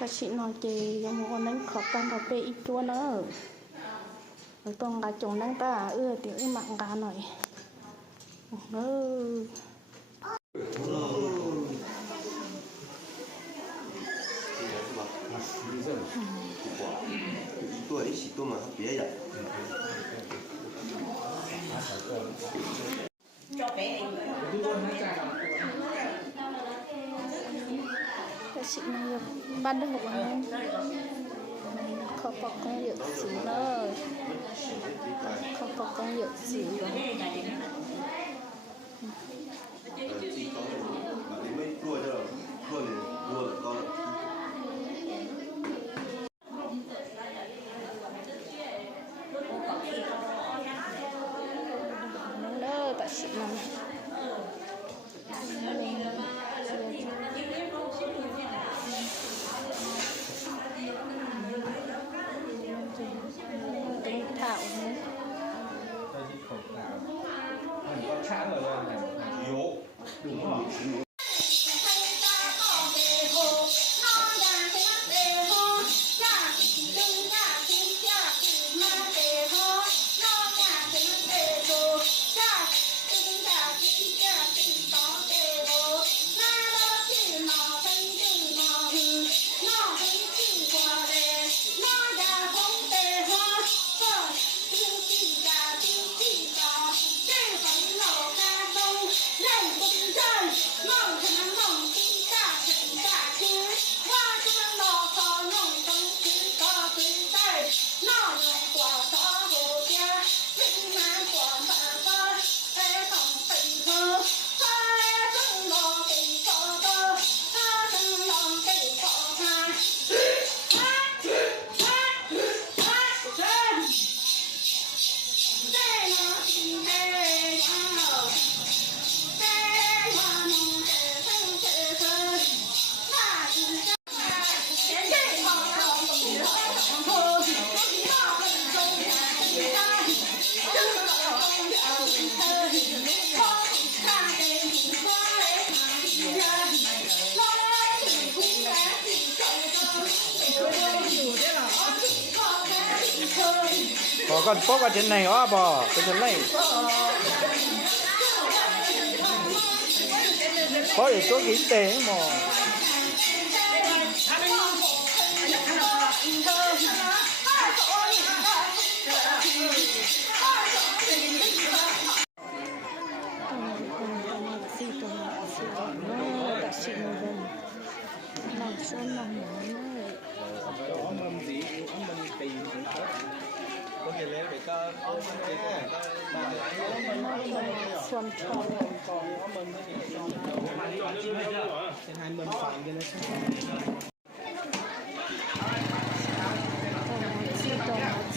Các chị nói chị giống một nắng khó khăn vào bê ít chua nữa. Ở trong gà chồng nắng ta tiếng mạng gà này. Các chị nói ban được một nắng khó có công việc gì nữa, không có công việc gì nữa. Tại chị làm tính thảo nữa. Có con bốc ở trên này ó bò cái trên này có để chỗ kinh tế mà xuân tròn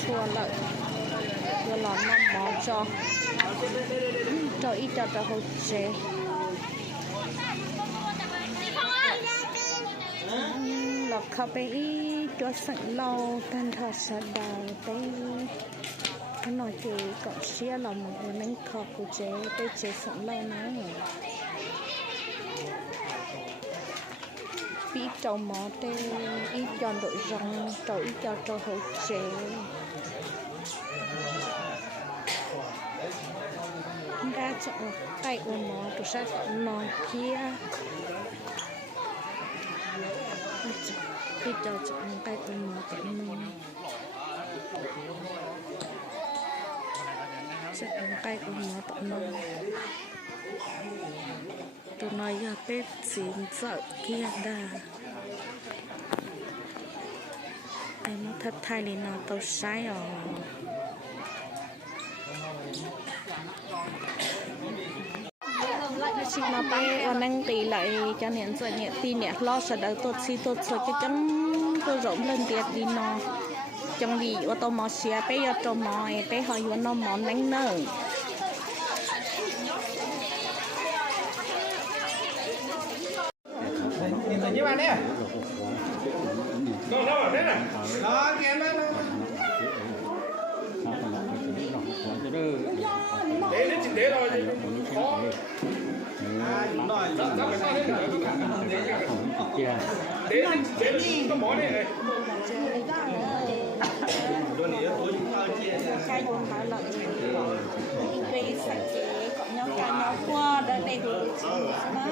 chua lợi vừa làm năm món cho ít cho hỗ trợ lọc khắp ấy cho sẵn lâu tan thọ sợ đào tới cái nói thì cậu xia là một người nâng khóc của chế tới chế sẵn lâu nữa ít trâu mỏ tê ít cho đội rong trâu ít cho trâu hỗ chế ra chọn tay của mỏ tôi sẽ nó kia ít cho chọn tay của mỏ của mình sẽ ăn tay của nó tụi nó giờ bếp chín sợ kia đà em nó thật thay đi nào tao sai rồi chị nó bay còn đang tì lại cho nên giờ nhẹ tì nhẹ lo sợ đỡ tôi cái chân tôi rộng lên tiệt đi nó trong vì ô tô mò xe bé ô tô mò bé hỏi vô nó món đánh nở nhìn như bạn đấy đâu đâu đấy này đó kia nó để chỉ để rồi khó đúng rồi Kìa. Cái dùng phải lợi vì sạch chế có nhau cả nhau qua đây đây đủ nó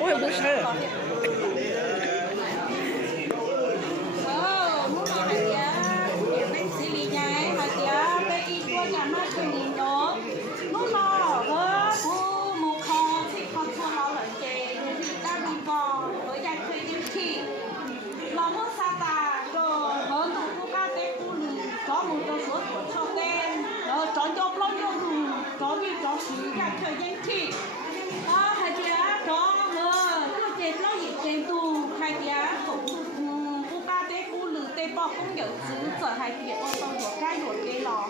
ôi bữa sau chọn cho lông cho dù có gì có sự ra thời gian thì hai chị đó cứ chế nó gì chế tù hai chị cô ca tế cô lử tế bọc cũng nhớ giữ sợ hai chị ôn tông của cái đồ chế lò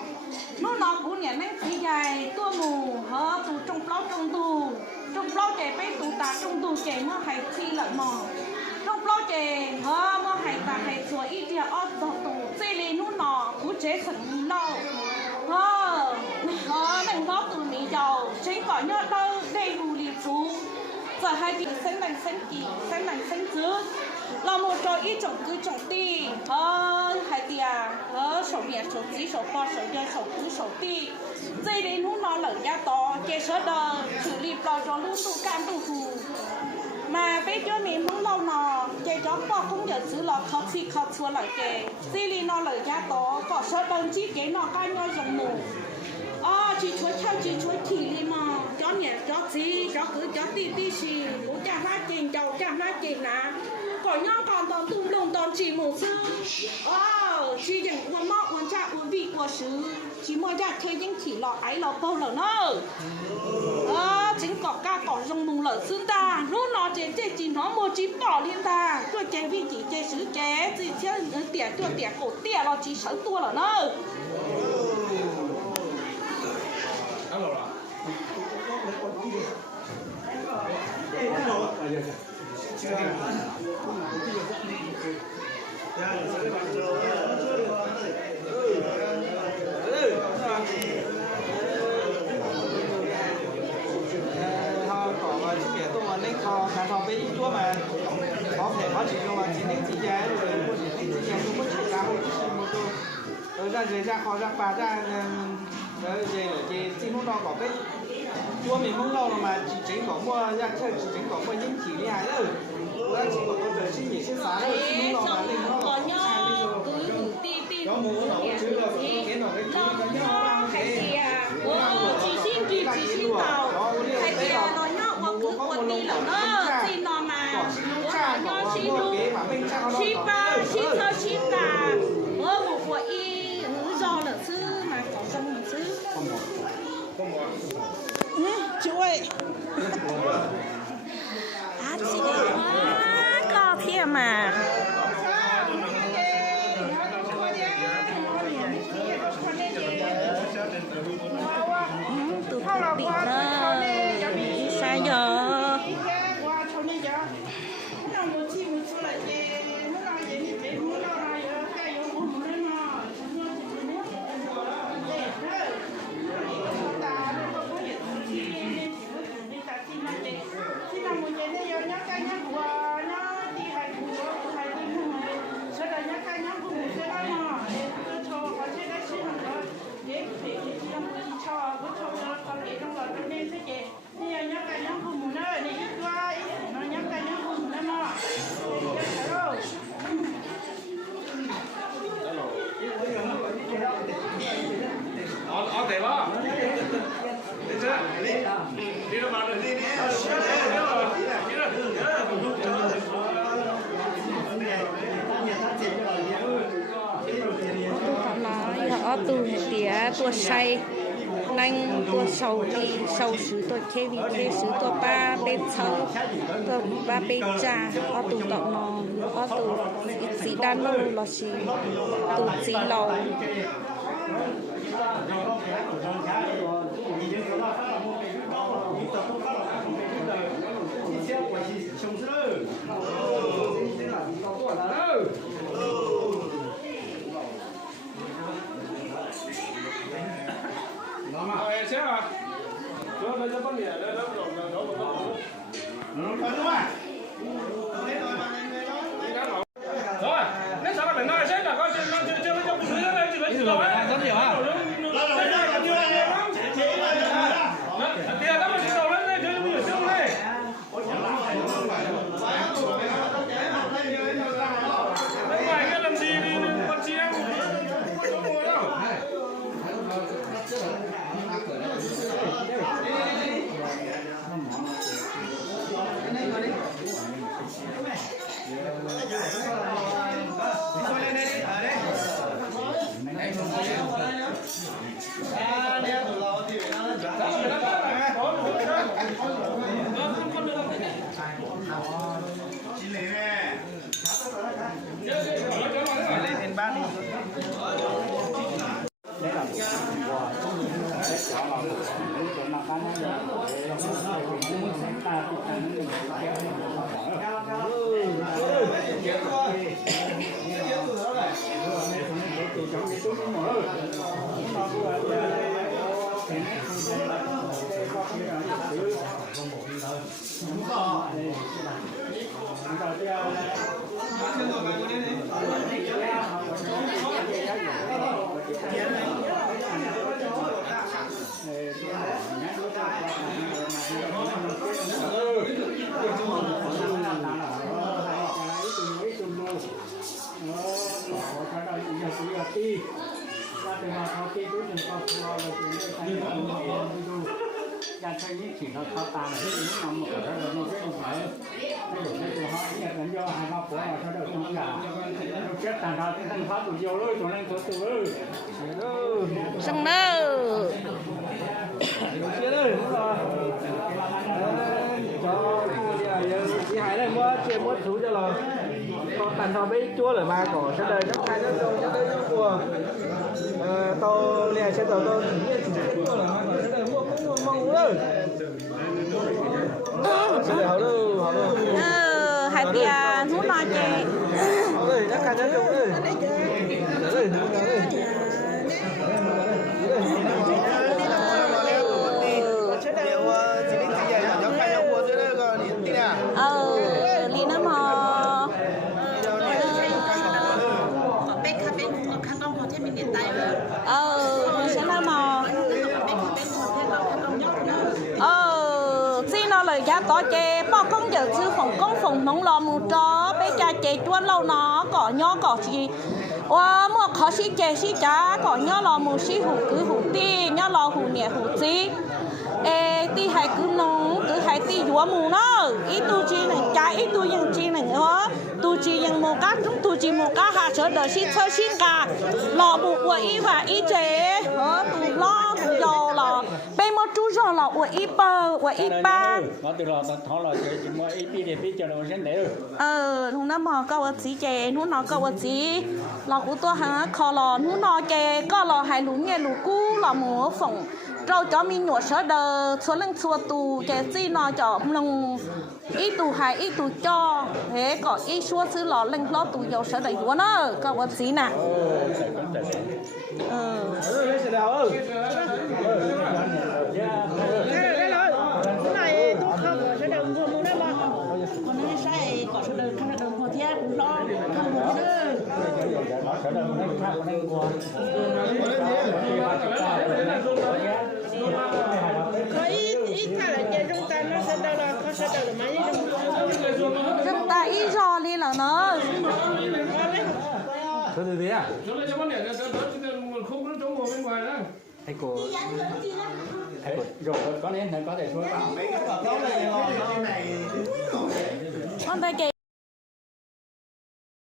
nó cũng nhận năng khi dài tua mù tù trong lâu chế bé tù ta trong tù chế mà hay chi lợn mò trong lâu chế mà hay ta hay chùa ít thì tù chế lên nó cũng chế sẵn lâu mình có từ mỹ dầu chính có nhớ đâu đầy đủ liệt chú giờ hai chị xanh lành xanh kỳ xanh lành xanh dữ là một trò ít trồng cứ trồng ti hai tia sổ miệng sổ tí sổ po sổ dơi sổ cứ sổ ti dây đến lúc nó lở ra to kê sớ đờ xử lý lo cho lúc tụ cam tụ thù mà bây giờ mình muốn lâu nọ kê cho po cũng được giữ lọ khó xì khó chua lại kê dây đi nó lở ra to có sớ đơn chi kế nó cao nhau dòng mù chị chuối theo chị chuối thì đi mà cho nhẹ cho gì cho cứ cho tí xì cũng chả ra tiền giàu chả ra tiền nà có nhau còn toàn tung lùng toàn chỉ một sư chị chẳng uống mọ uống chả uống vị của sư chỉ mua ra thuê những chỉ lọ ấy lọ bao lọ nó chính có ca có rong mùng lợ xương ta lúc nó chế chỉ nó mua chỉ bỏ liên ta tôi chế vị chỉ chế sứ chế chỉ chế tiền tôi tiền cổ tiền nó chỉ 6 tua lọ nó họ với chúa mà có thể có chỉ mà chỉ những chỉ giá rồi chỉ những chỉ giá không có chỉ cao rồi ra về ra khó ra bà ra rồi về là chỉ muốn lo có cái chúa mình muốn lo mà chỉ chính có mua ra chơi chỉ chính có mua những chỉ đi hài rồi ra chỉ có tôi về xin nghỉ xin xá rồi muốn lo mà lên nó có nhau cứ ti nó muốn nấu chứ là cái nó cái gì chỉ xin vào hay kia nó nhau mà cứ quần đi là nó xin nó mà nó xin luôn xin ba xin thơ xin cả một của y do là sư mà có xong một sư chú ơi chị quá có thế mà tụi tôi bị sai giờ tua say nanh tua sầu thì sầu sứ tua khê vị khê sứ tua ba bên sầu tua ba bên trà ở tụ tọt nó ở tụ xí đan lâu là xí tụ xí lầu Hãy subscribe cho kênh Ghiền Mì Gõ để không bỏ lỡ những video hấp dẫn. Rồi, nếu sao bạn nói sẽ là có chưa trong dưới đó đây chỉ lấy rồi á. Rất nhiều á. Tiền đó mà đầu lên đây chứ nhiều chung đây. Bên ngoài cái làm gì đi con chị em không có ngồi đâu. lên bát đi. ra chơi những chuyện nó khó tàn là những năm một cái là nó rất không phải cái điều này của họ nhận đến do hai ba của họ cho được trong cả nó chết tàn ra cái thân pháp của nhiều lối của anh của tôi Xong đâu. Chưa đây, đúng rồi. Cho chị Hải này mua chuyện mua thú cho rồi. Con tàn thọ mấy chúa ở ba cổ sẽ đời nó khai nó đâu nó đây nó của tàu lẻ sẽ tàu tôi chúa ở ba cổ sẽ đời mua cũng mong nữa. Sẽ đời hảo đâu, hảo đâu. Hai tia nút nói chê. Hảo đây, nó khai nó đâu đây. Đây, đây. Lý nó mò. Sẽ nó mò. Xin nó lời giá có chê, bỏ công giờ sư phòng nóng lò mù cho, bé cha chê chuan lâu nó, cỏ nhó cỏ gì. Mua khó xí chê xí chá, cỏ nhó lò mù xí hủ cứ hủ ti, nhó lò hủ nhẹ hủ gì. Ti hay cứ nóng, cứ hay ti dúa mù nó, ít tu chi này trái, ít tu yang chi này nữa. Tu chi yang mù cá, chúng tu chi mù cá hạ sở đời xí thơ xin cả. Lò bù của ý và ý chế, tu lo, tu dầu lò. Bây một chú dầu lò của ý bờ, của ý ba. nó từ lò thọ lò chơi chỉ mua ít để biết cho nó sẽ để Hôm nay mà câu ở chỉ chế, hôm nó câu ở chỉ. Lò của tôi hả, khó lò, hôm nó chế, có lò hay lũ nghe lũ cú, lò mù phỏng. Rồi cho mình nhổ sở đờ, số lần xua tù, chế gì nó cho lòng ít tù hay ít tù cho. Thế có ít xua sư lò lần lo tù dầu sở đầy quá nó, câu ở chỉ nè. Đây sẽ đào ơi. Đây rồi, cái này tôi không sẽ đừng mua mua đó mà. Còn nó sai, có sẽ đừng không đừng mua theo cũng lo, không mua nữa. Có ít thay là chơi chúng ta nó sẽ đâu là có sẽ đâu là mấy Chúng ta ít do đi là nó. Thôi từ thế à? Chỗ này cho bác nhảy không có chỗ ngồi bên ngoài đó. thầy cô rồi có nên có thể xuống vào Con tay kì.